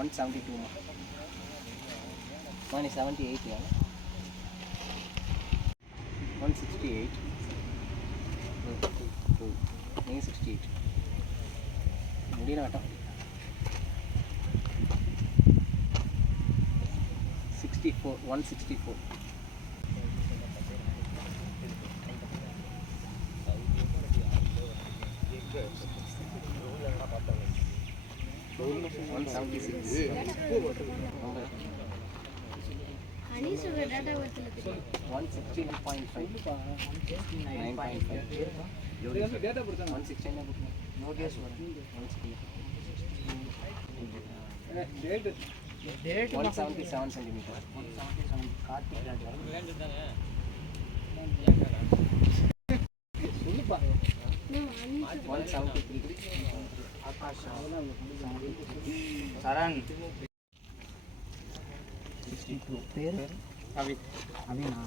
172 mine is 78 yeah 168 நீங்க 68 முடியல வேண்டாம் 64 164 177 centimeter. 173. Saran. 62. Pair. Avina.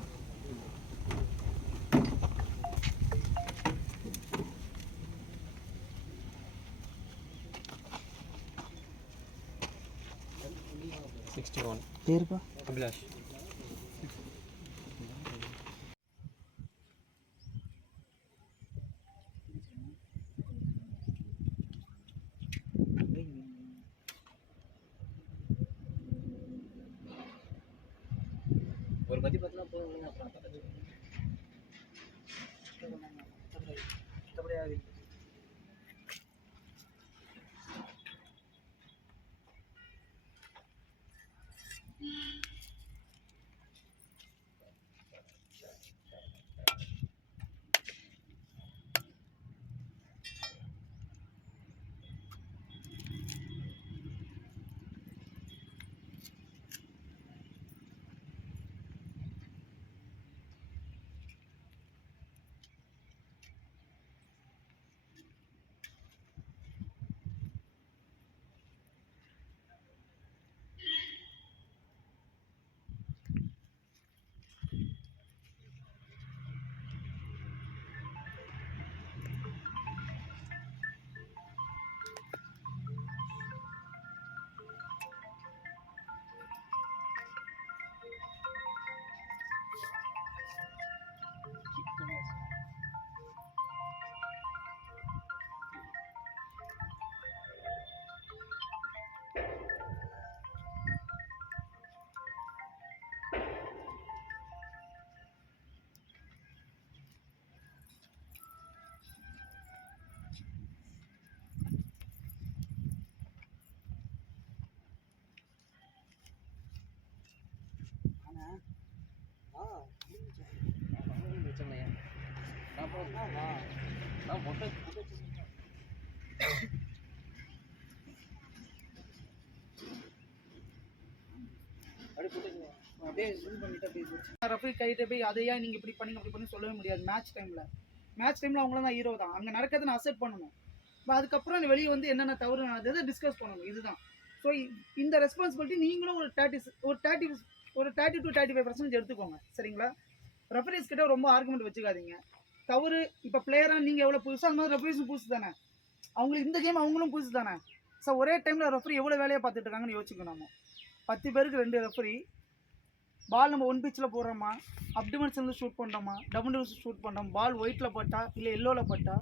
पेर का अभिलाष और बदी बदला अपना पता तबड़े आ गई ரெஃபரி கைட்டு போய் அதையா நீங்கள் இப்படி பண்ணி அப்படி பண்ணி சொல்லவே முடியாது. மேட்ச் டைமில் அவங்களும் தான் ஹீரோ தான். அங்கே நடக்கிறத நான் அக்செப்ட் பண்ணணும். இப்போ அதுக்கப்புறம் வெளியே வந்து என்னென்ன தவறு நடந்ததை டிஸ்கஸ் பண்ணணும். இதுதான். ஸோ இந்த ரெஸ்பான்சிபிலிட்டி நீங்களும் ஒரு 30 to 35% எடுத்துக்கோங்க. சரிங்களா? ரெஃபரிஸ் கிட்ட ரொம்ப ஆர்குமெண்ட் வச்சுக்காதீங்க. தவறு இப்போ பிளேயராக நீங்கள் எவ்வளோ புதுசாக அந்த மாதிரி ரெஃபரிஸும் புதுசு தானே, அவங்களுக்கு இந்த கேம் அவங்களும் புதுசு தானே. ஸோ ஒரே டைமில் ரெஃபரி எவ்வளோ வேலையை பார்த்துட்டு இருக்காங்கன்னு யோசிக்கணும். நம்ம 10 பேருக்கு 2 ரெஃபரி, பால் நம்ம 1 பிச்சில் போடுறோமா, அப்டிமெண்ட்ஸ் வந்து ஷூட் பண்ணுறோமா, டபுள் ஷூட் பண்ணுறோம், பால் ஒயிட்டில் பட்டா இல்லை எல்லோவில் பட்டா,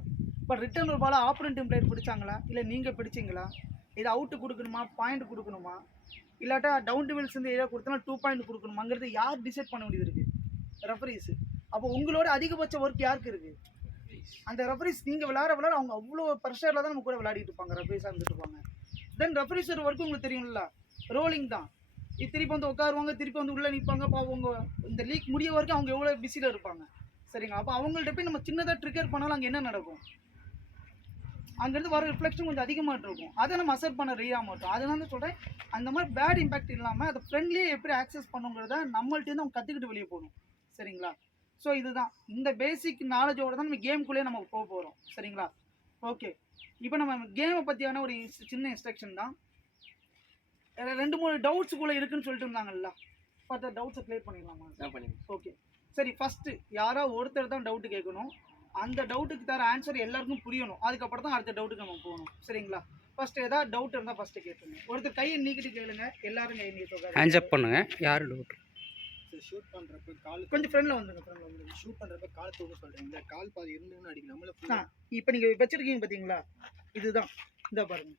பட் ரிட்டர்ன் ஒரு பாலை ஆப்போனன்ட் டீம் பிளேயர் பிடிச்சாங்களா இல்லை நீங்கள் பிடிச்சிங்களா, இது அவுட்டு கொடுக்கணுமா பாயிண்ட் கொடுக்கணுமா, இல்லாட்டா டவுன் டிவில்ஸ் வந்து ஏரியா கொடுத்தனா 2 பாயிண்ட் கொடுக்கணுமாங்கிறது யார் டிசைட் பண்ண வேண்டியது இருக்குது? ரெஃபரிஸு. அப்போ உங்களோட அதிகபட்ச ஒர்க் யாருக்கு இருக்குது? அந்த ரெஃபரிஸ் நீங்கள் விளையாட அவங்க அவ்வளோ ப்ரெஷரில் தான் நம்ம கூட விளையாடிட்டு இருப்பாங்க, ரெஃபரிஸாக இருந்துட்டு இருப்பாங்க. தென் ரெஃபரிஸோட ஒர்க்கு உங்களுக்கு தெரியும்ல, ரோலிங் தான். திருப்பி வந்து உட்காருவாங்க, திருப்பி வந்து உள்ளே நிற்பாங்க. அவங்க இந்த லீக் முடிய வரைக்கும் அவங்க எவ்வளோ பிஸியில் இருப்பாங்க. சரிங்களா? அப்போ அவங்கள்ட்ட போய் நம்ம சின்னதாக ட்ரிகர் பண்ணாலும் அங்கே என்ன நடக்கும்? அங்கேருந்து வர ரிஃப்ளெக்ஷன் கொஞ்சம் அதிகமாக இருக்கும். அதை நம்ம அசெப்ட் பண்ண ரெடியாக மாட்டோம். அதனால சொல்கிறேன், அந்த மாதிரி பேட் இம்பாக்ட் இல்லாமல் அதை ஃப்ரெண்ட்லியே எப்படி ஆக்சஸ் பண்ணுங்கிறத நம்மள்ட்டேருந்து அவங்க கற்றுக்கிட்டு வெளியே போகணும். சரிங்களா? ஸோ இதுதான், இந்த பேசிக் நாலேஜோடு தான் நம்ம கேமுக்குள்ளேயே நம்ம போக போகிறோம். சரிங்களா? ஓகே, இப்போ நம்ம கேமை பற்றியான ஒரு சின்ன இன்ஸ்ட்ரக்ஷன் தான். 2-3 டவுட்ஸுக்குள்ளே இருக்குன்னு சொல்லிட்டு இருந்தாங்கல்ல, பார்த்த டவுட்ஸை கிளியர் பண்ணிடலாமா? ஓகே, சரி. ஃபஸ்ட்டு யாரோ ஒருத்தர் தான் டவுட்டு கேட்கணும். அந்த டவுட்டுக்கு தர ஆன்சர் எல்லாருக்கும் புரியணும். அதுக்கப்புறம் தான் அடுத்த டவுட்டுக்கு நம்ம போகணும். சரிங்களா? ஃபர்ஸ்ட் ஏதாவது டவுட் இருந்தால் ஃபர்ஸ்ட் கேட்டுருங்க. ஒருத்தர் கையை நீக்கிட்டு கேளுங்க. எல்லாரும் கையை நீக்கிட்டு ஹேண்ட்ஸ் அப் பண்ணுங்க. யார் டவுட்? ஷூட் பண்ணுறப்ப கால் கொஞ்சம் ஃப்ரெண்டில் வந்துருங்க. ஷூட் பண்ணுறப்ப கால் தூக்க சொல்கிறேன். இந்த கால் பாதி இருந்ததுன்னு அடிக்கலாம்ல. இப்போ நீங்கள் வச்சிருக்கீங்க பார்த்தீங்களா, இதுதான். இந்த பாருங்க,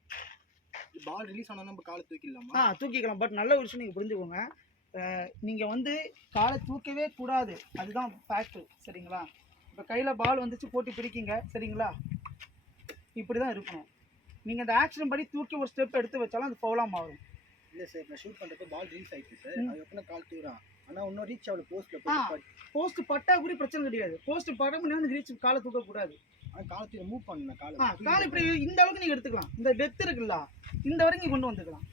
பால் ரிலீஸ் ஆனால் நம்ம காலை தூக்கிடலாமா? தூக்கிக்கலாம். பட் நல்ல ஒரு விஷயம் நீங்கள் புரிஞ்சுக்கோங்க. நீங்கள் வந்து காலை தூக்கவே கூடாது, அதுதான் ஃபேக்ட்டு. சரிங்களா? இப்போ கையில் பால் வந்துச்சு, போட்டு பிடிக்கிங்க. சரிங்களா? இப்படி தான் இருக்கணும். நீங்கள் அந்த ஆக்ஷன் படி தூக்கி ஒரு ஸ்டெப் எடுத்து வச்சாலும் அது ஃபவுலாக மாறும். இல்லை சார், நான் ஷூட் பண்ணுறப்ப பால் ரிலீஸ் ஆகிடுச்சு சார். அதுக்கப்புறம் கால் தூக்குறான். ஆனால் இன்னும் ரீச் ஆகல போஸ்ட்டில். போஸ்ட் பட்டா கூட பிரச்சனை கிடையாது. போஸ்ட் பட முடியாது, ரீச் காலை தூக்கக்கூடாது. ஆனால் காலத்தில் மூவ் பண்ணணும். கால் இப்படி இந்த அளவுக்கு நீங்கள் எடுத்துக்கலாம். இந்த டெப்த் இருக்குல்ல, இந்த வரைக்கும் கொண்டு வந்துக்கலாம்.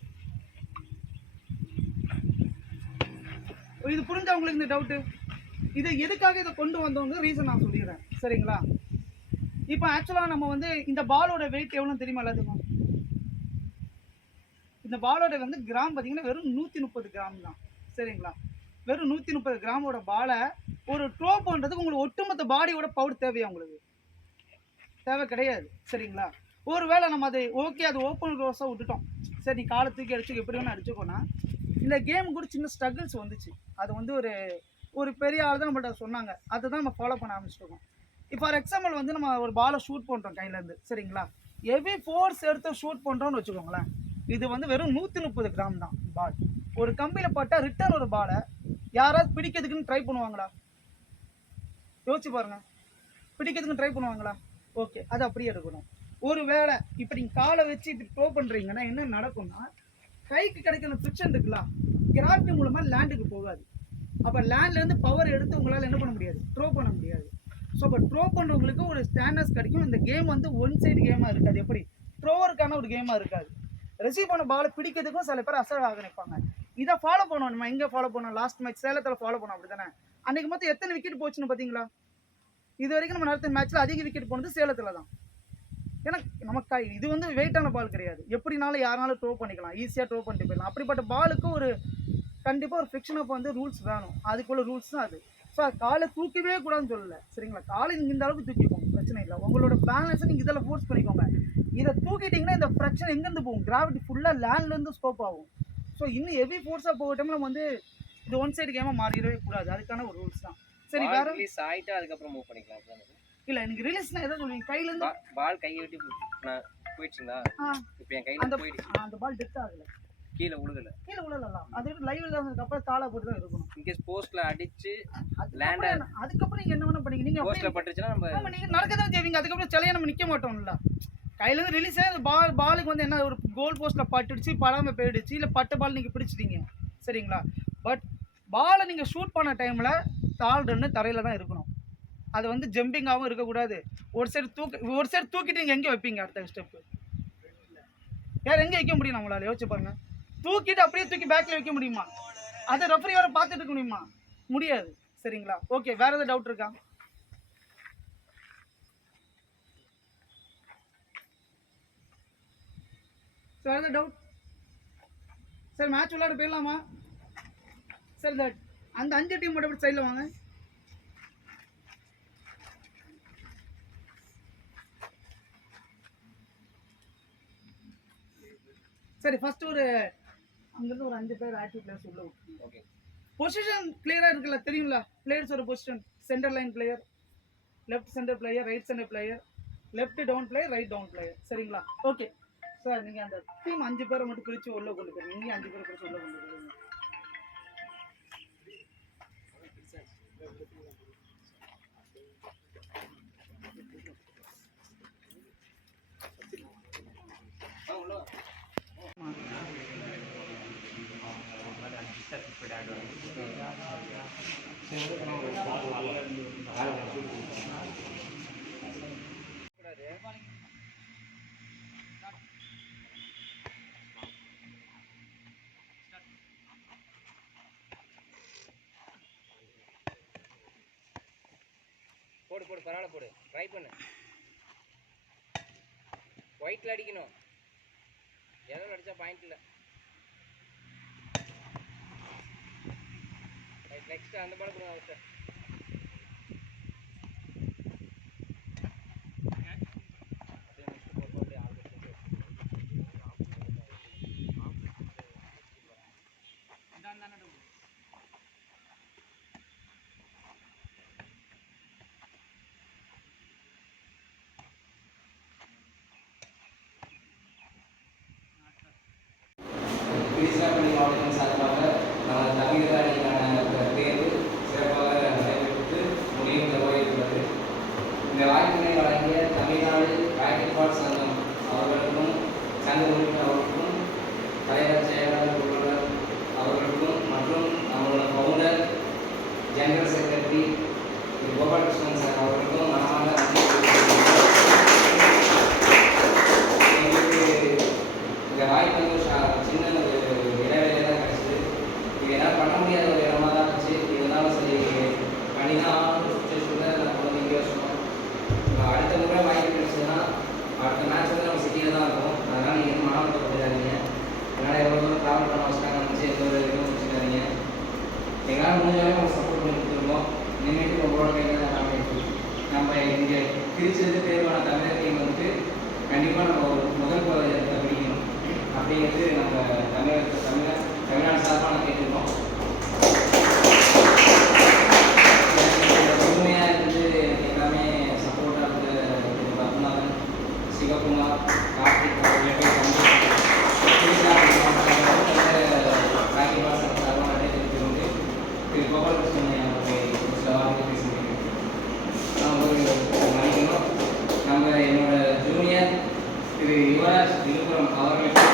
இது புரிஞ்சா உங்களுக்கு இந்த டவுட்டு? இது எதுக்காக இதை கொண்டு வந்தவங்க ரீசன் நான் சொல்லிடுறேன். சரிங்களா? இப்போ ஆக்சுவலாக நம்ம வந்து இந்த பாலோட வெயிட் எவ்வளோன்னு தெரியுமா எல்லாத்துக்கும்? இந்த பாலோட வந்து கிராம் பார்த்தீங்கன்னா வெறும் 130 கிராம் தான். சரிங்களா? வெறும் 130 கிராமோட பாலை ஒரு த்ரோ பண்ணுறதுக்கு உங்களுக்கு ஒட்டுமொத்த பாடியோட பவர் தேவையா? உங்களுக்கு தேவை கிடையாது. சரிங்களா? ஒரு வேளை நம்ம அதை ஓகே அது ஓப்பன் க்ளோஸாக விட்டுட்டோம், சரி நீ காலை தூக்கி அடிச்சு எப்படி வேணும் அடிச்சுக்கோனா, இந்த கேம் கூட சின்ன ஸ்ட்ரகிள்ஸ் வந்துச்சு. அது வந்து ஒரு பெரிய ஆள் தான் நம்மள்ட்ட சொன்னாங்க. அதை தான் நம்ம ஃபாலோ பண்ண ஆரம்பிச்சிருக்கோம். இப்போ ஃபார் எக்ஸாம்பிள் வந்து நம்ம ஒரு பாலை ஷூட் பண்ணுறோம் கையிலேருந்து. சரிங்களா? ஹெவி ஃபோர்ஸ் எடுத்து ஷூட் பண்ணுறோன்னு வச்சுக்கோங்களேன். இது வந்து வெறும் 130 கிராம் தான் பால். ஒரு கம்பியில் பட்டால் ரிட்டர்ன் ஒரு பாலை யாராவது பிடிக்கிறதுக்குன்னு ட்ரை பண்ணுவாங்களா? யோசிச்சு பாருங்கள். பிடிக்கிறதுக்குன்னு ட்ரை பண்ணுவாங்களா? ஓகே, அது அப்படியே இருக்கணும். ஒரு வேளை இப்போ நீங்கள் காலை வச்சு இப்படி த்ரோ பண்ணுறீங்கன்னா என்ன நடக்கும்னா, கைக்கு கிடைக்கிற ஃப்ரிக்ஷன் இருக்குல்ல, கிராவிட்டி மூலமாக லேண்டுக்கு போகாது. அப்போ லேண்ட்லேருந்து பவர் எடுத்து உங்களால் என்ன பண்ண முடியாது, த்ரோ பண்ண முடியாது. ஸோ இப்போ த்ரோ பண்ணுறவங்களுக்கு ஒரு ஸ்டாண்டர்ட்ஸ் கிடைக்கும். இந்த கேம் வந்து ஒன் சைடு கேமாக இருக்காது. எப்படி த்ரோவருக்கான ஒரு கேமாக இருக்காது. ரிசீவ் பண்ண பாலை பிடிக்கிறதுக்கும் சில பேர் அசல் ஆக நினைப்பாங்க. இதை ஃபாலோ பண்ணுவோம். நம்ம எங்கே ஃபாலோ பண்ணோம்? லாஸ்ட் மேட்ச் சேலத்தில் ஃபாலோ பண்ணோம். அப்படி தானே? அன்றைக்கி மொத்தம் எத்தனை விக்கெட் போச்சுன்னு பார்த்தீங்களா? இது வரைக்கும் நம்ம நடத்த மேட்ச்சில் அதிக விக்கெட் போனது சேலத்தில் தான். ஏன்னா நமக்கு இது வந்து வெயிட்டான பால் கிடையாது. எப்படினாலும் யாருனாலும் த்ரோ பண்ணிக்கலாம், ஈஸியாக த்ரோ பண்ணிட்டு போயிடலாம். அப்படிப்பட்ட பாலுக்கு ஒரு கண்டிப்பாக ஒரு ஃபிக்ஷன் அப் வந்து ரூல்ஸ் வேணும். அதுக்குள்ள ரூல்ஸ் தான் அது. ஸோ அது காலை தூக்கவே கூடாதுன்னு சொல்லலை. சரிங்களா? காலை நீங்கள் இந்த அளவுக்கு தூக்கிக்கோங்க, பிரச்சனை இல்லை. உங்களோட பேலன்ஸை நீங்கள் இதில் ஃபோர்ஸ் பண்ணிக்கோங்க. இதை தூக்கிட்டிங்கன்னா இந்த ஃப்ரிக்ஷன் எங்கேருந்து போகும்? கிராவிட்டி ஃபுல்லாக லேண்ட்லேருந்து ஸ்கோப் ஆகும். ஸோ இன்னும் ஹெவி ஃபோர்ஸாக போகட்டும், நம்ம வந்து இது ஒன் சைடு கேமாக மாறிடவே கூடாது. அதுக்கான ஒரு ரூல்ஸ் தான். சரி, வேற ரிலீஸ் ஆயிட்டா அதுக்கப்புறம் மூவ் பண்ணிக்கலாம். இல்லை எனக்கு ரிலீஸ்னா எதாவது சொல்லுவீங்க? கையிலேருந்து பால் கையை விட்டு போயிடுச்சுங்களா? இப்போ என் கையில் போயிடுச்சு. அந்த பால் டெத் ஆகலை, கீழே விழுகல. கீழே விழலாம். அது லைவ்ல இருந்ததுக்கப்புறம் காலை போட்டு தான் இருக்கணும். இன்கேஸ் போஸ்ட்ல அடிச்சு லேண்ட் அதுக்கப்புறம் நீங்கள் என்ன வேணா பண்ணீங்க. நீங்கள் போஸ்ட்ல பட்டுச்சுன்னா நம்ம நீங்கள் நடக்க தான் செய்வீங்க. அதுக்கப்புறம் சிலையை நம்ம நிற்க மாட்டோம்ல. கையிலேருந்து ரிலீஸ் ஆகி பாலுக்கு வந்து என்ன ஒரு கோல் போஸ்ட்டில் பட்டுடுச்சு, படாமல் போயிடுச்சு, இல்லை பட்ட பால் நீங்கள் பிடிச்சிட்டீங்க. சரிங்களா? பட் பாலை நீங்கள் ஷூட் பண்ண டைமில் தாள் ரன்னு தரையில் தான் இருக்கணும். அது வந்து ஜம்பிங்காகவும் இருக்கக்கூடாது. ஒரு சைடு தூக்கிட்டு நீங்கள் எங்கே வைப்பீங்க? அடுத்த ஸ்டெப்பு யார் எங்கே வைக்க முடியும்? நம்மளால் யோசிச்சு பாருங்க. தூக்கிட்டு அப்படியே தூக்கி பேக்கில் வைக்க முடியுமா? அதை ரெஃபரி வர பார்த்துட்டு இருக்க முடியுமா? முடியாது. சரிங்களா? ஓகே, வேறு எதாவது டவுட் இருக்கா? சார் வேறு டவுட்? சார் மேட்ச் விளையாட போயிடலாமா சார்? அந்த 5 டீம் மட்டும் சைடில் வாங்க. சரி, ஃபர்ஸ்ட் ஒரு அங்கிருந்து ஒரு 5 பேர் ஆக்டிவ் பிளேயர்ஸ் உள்ள விட்டுருங்க. ஓகே. பொசிஷன் கிளியராக இருக்குல்ல, தெரியுங்களா? பிளேயர்ஸோட position: centre line player, left centre player, right centre player, left down player, right down player. சரிங்களா? ஓகே சார், நீங்கள் அந்த டீம் 5 பேரை மட்டும் பிரித்து உள்ளே கொண்டு போயிருங்க. இங்கேயும் 5 பேரை பிரித்து உள்ளே கொண்டு போயிருங்க. போடு போடு, பரவாயில்ல போடு, ட்ரை பண்ணு. ஒயிட்ல அடிக்கணும், எதோ அடிச்சா பாயிண்ட் இல்லை. நெக்ஸ்ட் அந்த பால் கொடுங்க சார். வீரர் அணிக்கான தேர்வு சிறப்பாக நடைபெற்று முடியும் தருவாயிருக்கிறது. இந்த வாய்ப்பினை வழங்கிய தமிழ்நாடு ராக்கெட் பால் சங்கம் அவர்களுக்கும் சங்க உறுப்பினர் அவர்களுக்கும் தலைவர் செயலாளர் உறுப்பினர் அவர்களுக்கும் மற்றும் நம்மளோட founder general secretary Gopalakrishnan sir அவர்களுக்கும் மனமான நன்றி எங்களுக்கு இந்த வாய்ப்பு சின்ன ஒரு இடைவெளியாக தான் கிடச்சிது. இது என்னால் பண்ண முடியாத ஒரு இடமா தான் இருந்துச்சு. இதனால சரி பண்ணி தான் சுச்சுவேஷனில் நான் கொண்டு இங்கே சொன்னோம். அடுத்த முறை வாய்ப்பு கிடைச்சதுன்னா அடுத்த மேட்ச் வந்து நம்ம சிட்டியில் தான் இருக்கும். அதனால் நீங்கள் மாணவர்களாதீங்க. என்னால் எவ்வளோ தூரம் ட்ராவல் பண்ண வச்சுட்டாங்க நினச்சி எந்த ஒரு இதுவும் வச்சுக்காதீங்க. எங்களால் முடிஞ்சாலே நம்ம சப்போர்ட் பண்ணி கொடுத்துருக்கோம். இனிமேட்டு உங்களோட கையில் தான் எல்லாமே நம்ம இங்கே திருச்சியிலிருந்து தேர்வான தமிழர் டீம் வந்துட்டு கண்டிப்பாக நம்ம ஒரு முதல் இடத்தை பிடிக்கணும் அப்படிங்கிறது நம்ம தமிழ்நாடு சார்பாக நான் கேட்டிருக்கோம். உண்மையாக இருந்து எனக்கு எல்லாமே சப்போர்ட்டாக இருந்த பத்மநாதன், சிவகுமார், கார்த்திக் அவர்களுக்கு ராக்கிபால் சார்பாக நிறைய தெரிவித்துக்கொண்டு திரு கோபாலகிருஷ்ணன் அவர்களை சில வார்த்தை பேசுகிறேன். மன்னிக்கணும். நம்ம என்னோட ஜூனியர் திரு யுவராஜ் விழுப்புரம் அவர்களுக்கு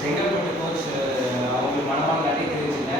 செங்கல்பட்டு கோச் அவங்களுக்கு மனமாக நன்றி தெரிவிச்சுங்க.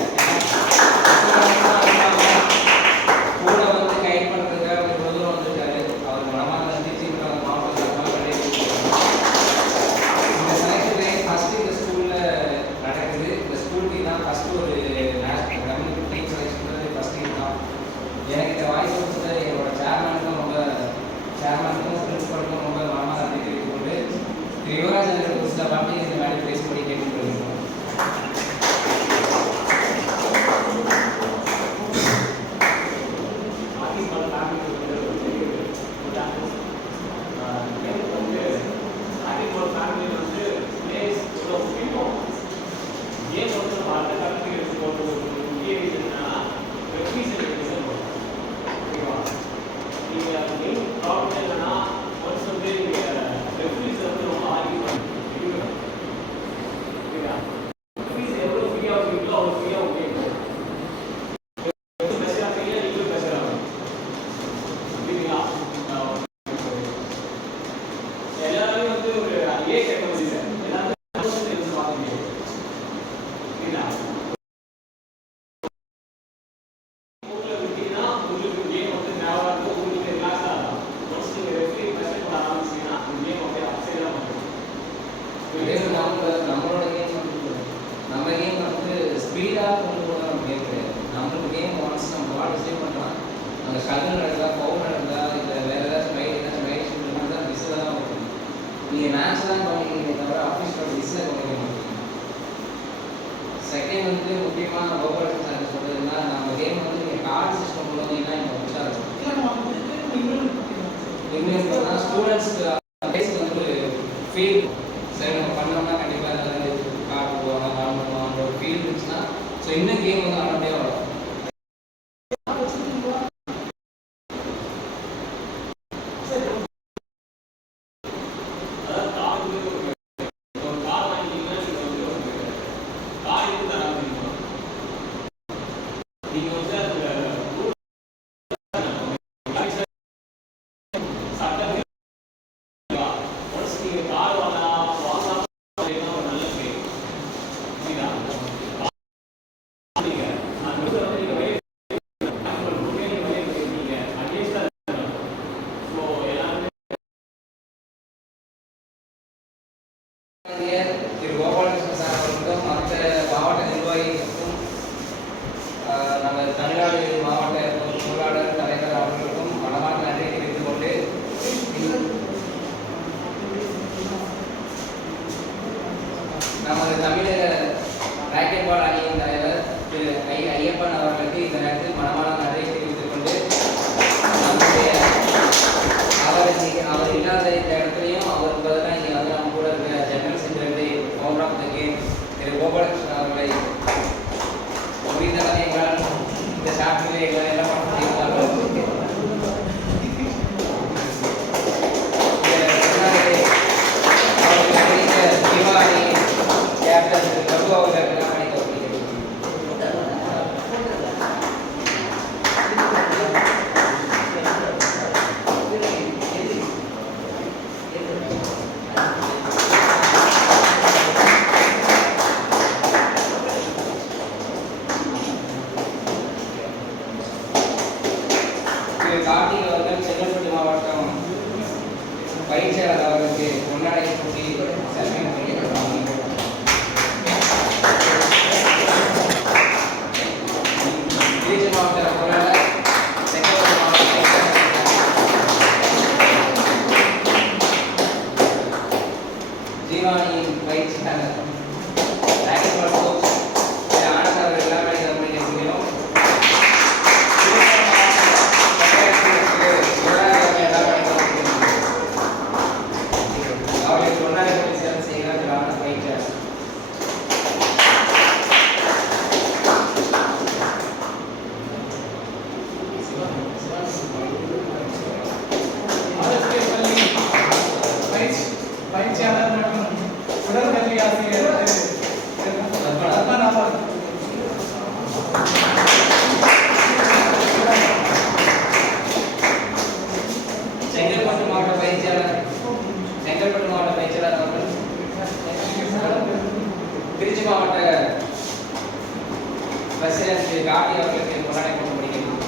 மேட்ச் தான் பண்ணிக்கிறீங்க தவிர ஆஃபீஸில் டிஸ்பிளே பண்ணிக்க மாட்டீங்க. செகண்ட் வந்து முக்கியமாக கோபாலகிருஷ்ணன் சார் சொல்றதுன்னா நம்ம கேம் வந்து நீங்கள் கார்டு சிஸ்டம் கொண்டு வந்தீங்கன்னா எனக்கு உஷா இருக்கும். இம்ப்ளிமெண்ட் பண்ணால் ஸ்டூடெண்ட்ஸ்க்கு பேஸ் வந்து ஃபீல் சரி நம்ம பண்ணோம்னா கண்டிப்பாக ஏதாவது கார்டு போடுவாங்க கால் பண்ணுவாங்க ஒரு ஃபீல் இருந்துச்சுன்னா ஸோ இன்னும் கேம் வந்து நல்லபடியாக வரும். திரு கோபாலகிருஷ்ணன் சார் அவர்களுக்கும் மற்ற மாவட்ட நிர்வாகிகளுக்கும் நம்ம தமிழ்நாடு மாவட்ட பொருளாளர் தலைவர் அவர்களுக்கும் பலமான நன்றி தெரிவித்துக் கொண்டு நமது தமிழக ராக்கெட் பால் அணியின் தலைவர் திரு ஐயப்பன் அவர்களுக்கு இந்த நேரத்தில் மனமான நன்றி தெரிவித்துக் கொண்டு நம்முடைய அவர் இல்லாத இந்த இடத்துலையும் அவர் பதிலாக இங்கே வந்து நம்ம கூட இருக்கிற general secretary founder of the game திரு கோபாலகிருஷ்ணன் அவர்களை முடிந்தவரை எங்களால் இந்த சாப்டரில் எங்களால் என்ன பண்ண முடியுமாலும் தீபாவளி கேப்டன் திரு பிரபு அவர்களுக்கு நான் அழைக்க வருகிறேன். கார்த்திக் அவர்கள் செங்கல்பட்டு மாவட்டம் பயிற்சியாளர் அவர்களுக்கு முன்னாடி போட்டி செலக்ட் பண்ணியிருக்கிறாங்க. திருச்சி மாவட்ட பொருளாளர் செங்கல்பட்டு மாவட்ட ஜீவானியின் பயிற்சியாளர் ராக்கெட் பால் கோச் திரு ஆனந்த் அவர்கள் எல்லாம் கவனிக்க முடியும். அவர்களுக்கு ஒன்றாக சேவை செய்கிறார் பயிற்சியாளர். பயிற்சியாளர் மற்றும் உடற்கல்வி ஆசிரியர் செங்கல்பட்டு மாவட்ட பயிற்சியாளர் அவர்கள் திருச்சி மாவட்ட பிரசிடென்ட் கார்த்தி அவர்களுக்கு முன்னாடி கொண்டு முடிக்கணும்.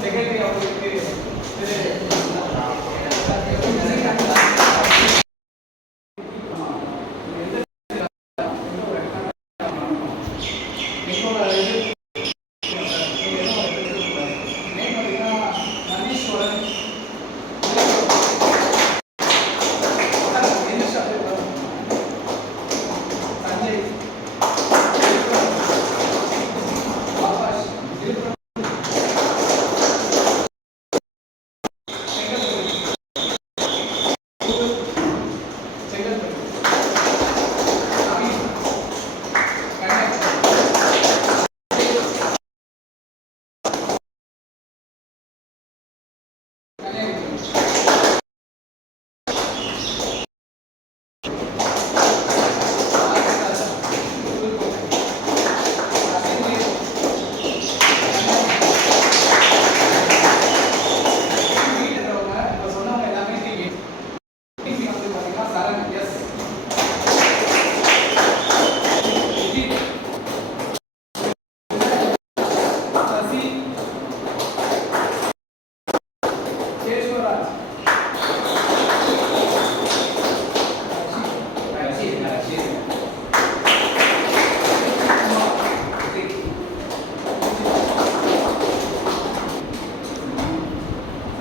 செக்ரட்டரி அவர்களுக்கு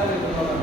சார் இது